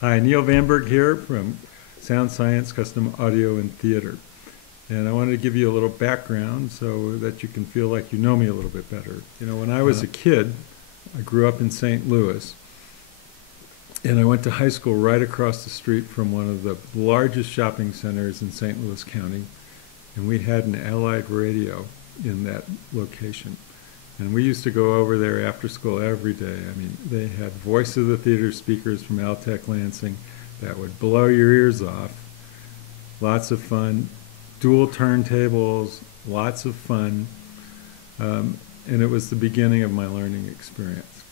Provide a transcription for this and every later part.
Hi, Neal Berg here from Sound Science Custom Audio and Theater. And I wanted to give you a little background so that you can feel like you know me a little bit better. You know, when I was a kid, I grew up in St. Louis, and I went to high school right across the street from one of the largest shopping centers in St. Louis County, and we had an Allied radio in that location. And we used to go over there after school every day. I mean, they had Voice of the Theater speakers from Altec Lansing that would blow your ears off. Lots of fun. Dual turntables, lots of fun. And it was the beginning of my learning experience.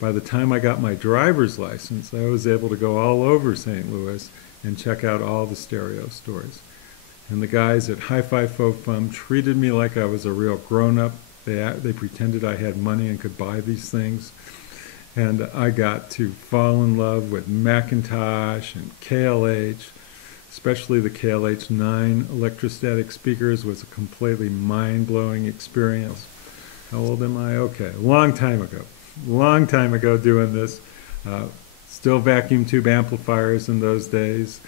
By the time I got my driver's license, I was able to go all over St. Louis and check out all the stereo stores. And the guys at Hi-Fi Faux Fum treated me like I was a real grown-up. They pretended I had money and could buy these things. And I got to fall in love with Macintosh and KLH, especially the KLH-9 electrostatic speakers was a completely mind-blowing experience. How old am I? Okay, a long time ago doing this. Still vacuum tube amplifiers in those days.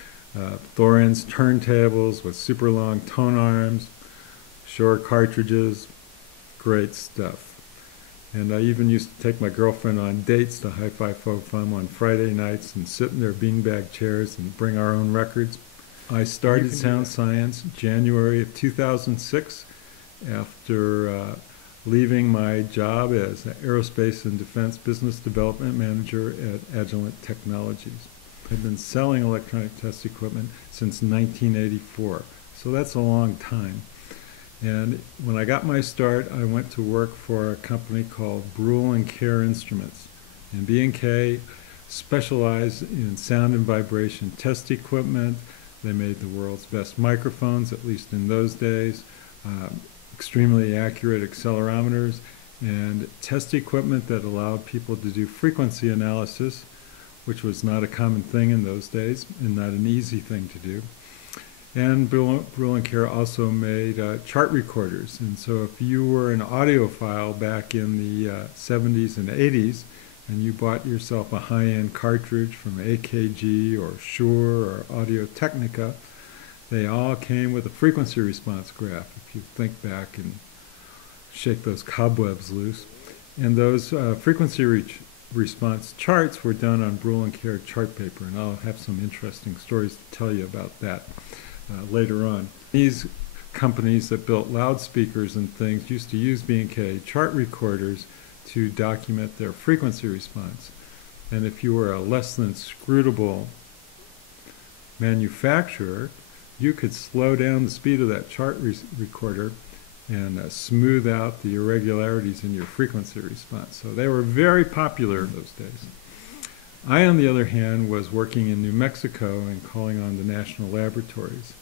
Thorn's turntables with super long tone arms, Shure cartridges, great stuff. And I even used to take my girlfriend on dates to Hi-Fi Faux Fum on Friday nights and sit in their beanbag chairs and bring our own records. I started Sound Science January of 2006 after leaving my job as an aerospace and defense business development manager at Agilent Technologies. I've been selling electronic test equipment since 1984, so that's a long time. And when I got my start, I went to work for a company called Brule and Care Instruments. And B&K specialized in sound and vibration test equipment. They made the world's best microphones, at least in those days, extremely accurate accelerometers, and test equipment that allowed people to do frequency analysis, which was not a common thing in those days and not an easy thing to do. And Brule and Care also made chart recorders. And so if you were an audiophile back in the 70s and 80s, and you bought yourself a high-end cartridge from AKG or Shure or Audio-Technica, they all came with a frequency response graph, if you think back and shake those cobwebs loose. And those frequency response charts were done on Brule and Care chart paper, and I'll have some interesting stories to tell you about that later on. These companies that built loudspeakers and things used to use B&K chart recorders to document their frequency response. And if you were a less than scrutable manufacturer, you could slow down the speed of that chart recorder and smooth out the irregularities in your frequency response. So they were very popular in those days. I, on the other hand, was working in New Mexico and calling on the national laboratories.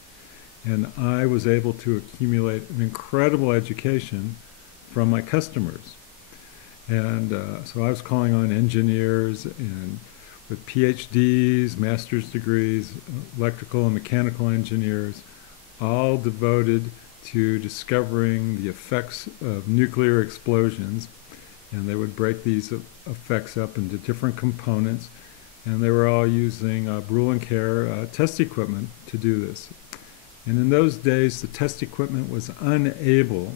And I was able to accumulate an incredible education from my customers. And so I was calling on engineers and with PhDs, master's degrees, electrical and mechanical engineers, all devoted to discovering the effects of nuclear explosions. And they would break these effects up into different components. And they were all using Brule and Care test equipment to do this. And in those days, the test equipment was unable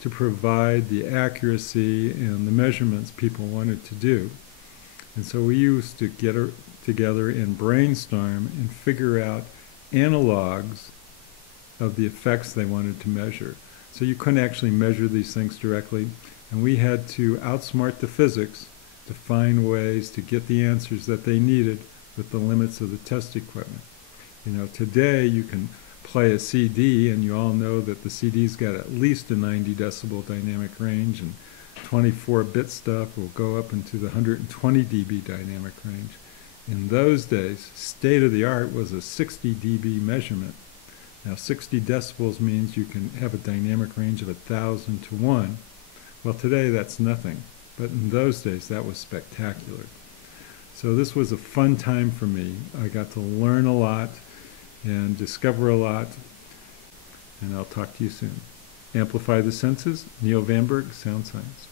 to provide the accuracy and the measurements people wanted to do. And so we used to get together and brainstorm and figure out analogs of the effects they wanted to measure. So you couldn't actually measure these things directly, and we had to outsmart the physics to find ways to get the answers that they needed with the limits of the test equipment. You know, today you can play a CD, and you all know that the CD's got at least a 90 decibel dynamic range, and 24-bit stuff will go up into the 120 dB dynamic range. In those days, state-of-the-art was a 60 dB measurement. Now, 60 decibels means you can have a dynamic range of 1,000 to 1. Well, today that's nothing, but in those days that was spectacular. So this was a fun time for me. I got to learn a lot and discover a lot, and I'll talk to you soon. Amplify the Senses, Neal Berg, Sound Science.